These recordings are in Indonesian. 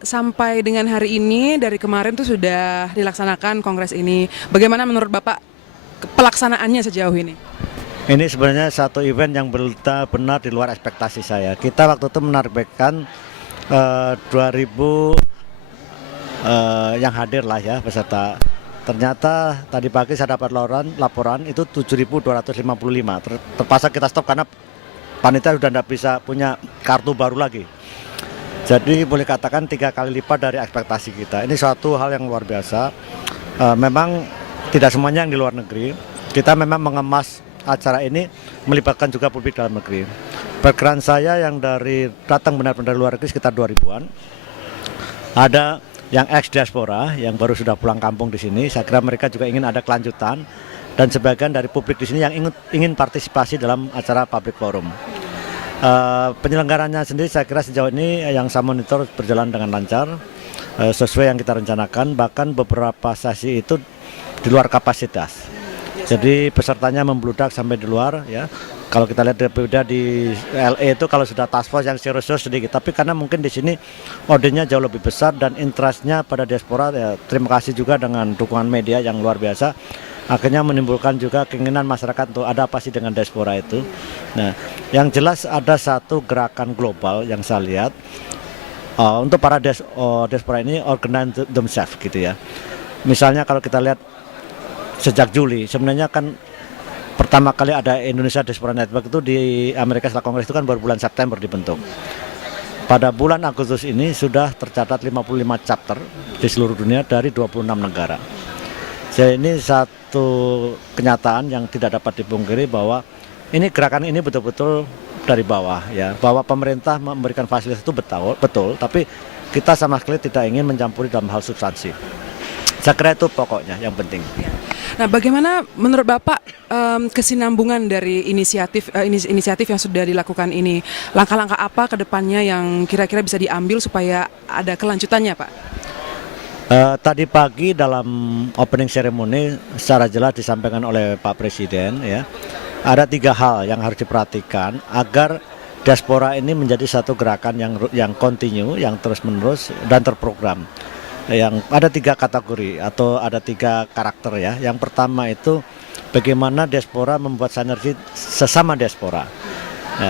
Pak, sampai dengan hari ini dari kemarin tuh sudah dilaksanakan kongres ini. Bagaimana menurut Bapak pelaksanaannya sejauh ini? Ini sebenarnya satu event yang benar di luar ekspektasi saya. Kita waktu itu menargetkan 2000 yang hadir lah ya peserta. Ternyata tadi pagi saya dapat laporan itu 7.255. Terpaksa kita stop karena panitia sudah tidak bisa punya kartu baru lagi. Jadi boleh katakan 3 kali lipat dari ekspektasi kita. Ini suatu hal yang luar biasa. Memang tidak semuanya yang di luar negeri. Kita memang mengemas acara ini melibatkan juga publik dalam negeri. Perkiraan saya yang datang benar-benar dari luar negeri sekitar 2000-an. Ada yang ex diaspora yang baru sudah pulang kampung di sini. Saya kira mereka juga ingin ada kelanjutan dan sebagian dari publik di sini yang ingin partisipasi dalam acara public forum. Penyelenggarannya sendiri saya kira sejauh ini yang saya monitor berjalan dengan lancar, sesuai yang kita rencanakan. Bahkan beberapa sesi itu di luar kapasitas. Jadi pesertanya membludak sampai di luar ya. Kalau kita lihat beda di LA itu kalau sudah task force yang serius sedikit, tapi karena mungkin di sini audiensnya jauh lebih besar dan interestnya pada diaspora ya, terima kasih juga dengan dukungan media yang luar biasa, akhirnya menimbulkan juga keinginan masyarakat untuk ada apa sih dengan diaspora itu. Nah, yang jelas ada satu gerakan global yang saya lihat untuk para diaspora ini organize themselves gitu ya. Misalnya kalau kita lihat sejak Juli sebenarnya kan pertama kali ada Indonesia Diaspora Network itu di Amerika setelah Kongres itu kan baru bulan September dibentuk. Pada bulan Agustus ini sudah tercatat 55 chapter di seluruh dunia dari 26 negara. Jadi ini satu kenyataan yang tidak dapat dipungkiri bahwa ini gerakan ini betul-betul dari bawah ya, bahwa pemerintah memberikan fasilitas itu betul, tapi kita sama sekali tidak ingin mencampuri dalam hal substansi. Saya kira itu pokoknya yang penting. Nah, bagaimana menurut Bapak kesinambungan dari inisiatif yang sudah dilakukan ini? Langkah-langkah apa ke depannya yang kira-kira bisa diambil supaya ada kelanjutannya, Pak? Tadi pagi dalam opening ceremony secara jelas disampaikan oleh Pak Presiden ya, ada 3 hal yang harus diperhatikan agar diaspora ini menjadi satu gerakan yang continue, yang terus-menerus dan terprogram. Yang ada 3 kategori atau ada 3 karakter ya. Yang pertama itu bagaimana diaspora membuat sinergi sesama diaspora,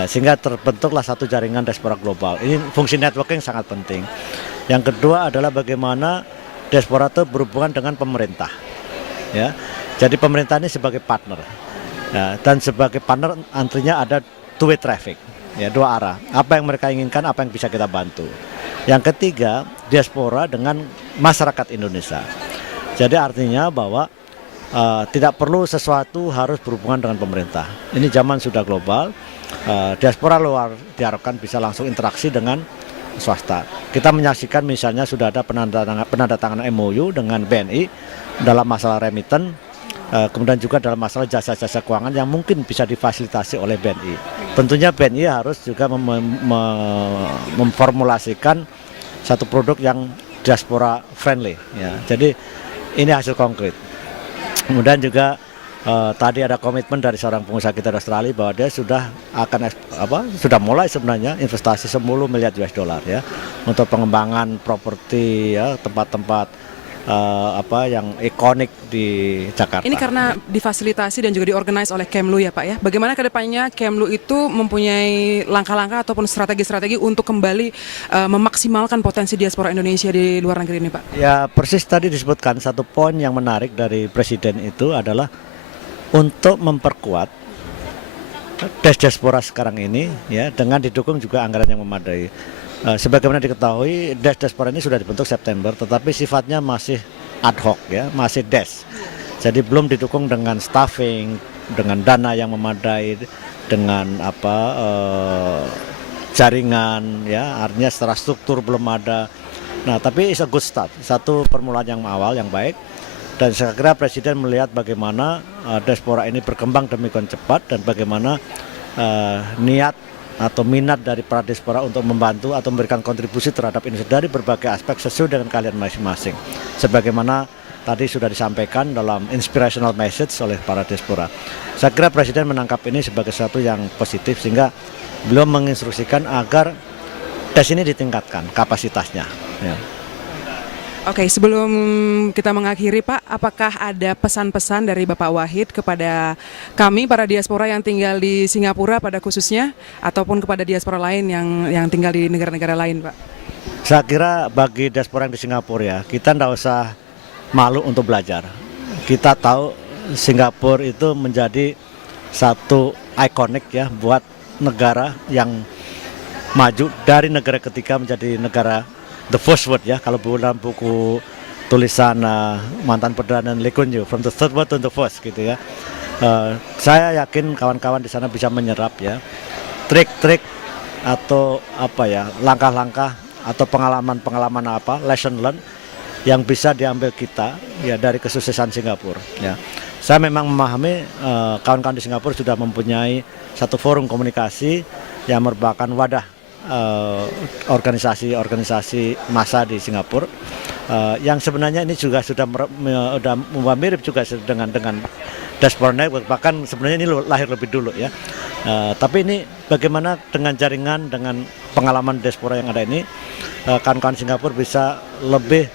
sehingga terbentuklah satu jaringan diaspora global. Ini fungsi networking sangat penting. Yang kedua adalah bagaimana diaspora itu berhubungan dengan pemerintah ya. Jadi pemerintah ini sebagai partner ya, dan sebagai partner antrinya ada two way traffic ya, 2 arah. Apa yang mereka inginkan, apa yang bisa kita bantu. Yang ketiga, diaspora dengan masyarakat Indonesia. Jadi artinya bahwa tidak perlu sesuatu harus berhubungan dengan pemerintah. Ini zaman sudah global, diaspora luar diharapkan bisa langsung interaksi dengan swasta. Kita menyaksikan misalnya sudah ada penandatanganan MOU dengan BNI dalam masalah remittance, kemudian juga dalam masalah jasa-jasa keuangan yang mungkin bisa difasilitasi oleh BNI. Tentunya BNI harus juga memformulasikan satu produk yang diaspora friendly ya. Jadi ini hasil konkret. Kemudian juga tadi ada komitmen dari seorang pengusaha kita di Australia bahwa dia sudah mulai sebenarnya investasi 10 miliar US dollar ya untuk pengembangan properti ya, tempat-tempat yang ikonik di Jakarta. Ini karena difasilitasi dan juga diorganize oleh Kemlu ya Pak ya. Bagaimana kedepannya Kemlu itu mempunyai langkah-langkah ataupun strategi-strategi untuk kembali memaksimalkan potensi diaspora Indonesia di luar negeri ini Pak? Ya persis tadi disebutkan satu poin yang menarik dari Presiden itu adalah untuk memperkuat diaspora sekarang ini ya, dengan didukung juga anggaran yang memadai. Sebagaimana diketahui, diaspora ini sudah dibentuk September, tetapi sifatnya masih ad hoc ya, masih des. Jadi belum didukung dengan staffing, dengan dana yang memadai, dengan jaringan ya, artinya secara struktur belum ada. Nah, tapi it's a good start, satu permulaan yang awal yang baik. Dan saya kira Presiden melihat bagaimana diaspora ini berkembang demikian cepat dan bagaimana niat atau minat dari para diaspora untuk membantu atau memberikan kontribusi terhadap Indonesia dari berbagai aspek sesuai dengan kalian masing-masing. Sebagaimana tadi sudah disampaikan dalam inspirational message oleh para diaspora. Saya kira Presiden menangkap ini sebagai sesuatu yang positif sehingga beliau menginstruksikan agar tes ini ditingkatkan kapasitasnya. Ya. Oke, sebelum kita mengakhiri Pak, apakah ada pesan-pesan dari Bapak Wahid kepada kami para diaspora yang tinggal di Singapura pada khususnya, ataupun kepada diaspora lain yang tinggal di negara-negara lain, Pak? Saya kira bagi diaspora yang di Singapura ya, kita tidak usah malu untuk belajar. Kita tahu Singapura itu menjadi satu ikonik ya buat negara yang maju dari negara ketiga menjadi negara the first world ya, kalau dalam buku tulisan mantan perdana Lee Kuan Yew, from the third world to the first gitu ya. Saya yakin kawan-kawan di sana bisa menyerap ya trik-trik atau apa ya, langkah-langkah atau pengalaman-pengalaman apa, lesson learned yang bisa diambil kita ya dari kesuksesan Singapura ya. Saya memang memahami kawan-kawan di Singapura sudah mempunyai satu forum komunikasi yang merupakan wadah organisasi massa di Singapura yang sebenarnya ini juga sudah mirip juga dengan Diaspora Network, bahkan sebenarnya ini lahir lebih dulu ya. Tapi ini bagaimana dengan jaringan, dengan pengalaman diaspora yang ada ini, kawan-kawan Singapura bisa lebih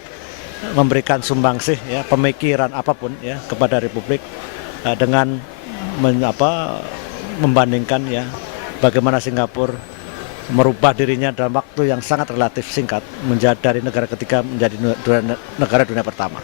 memberikan sumbangsih ya, pemikiran apapun ya kepada Republik dengan membandingkan ya bagaimana Singapura merubah dirinya dalam waktu yang sangat relatif singkat menjadi dari negara ketiga menjadi negara dunia pertama.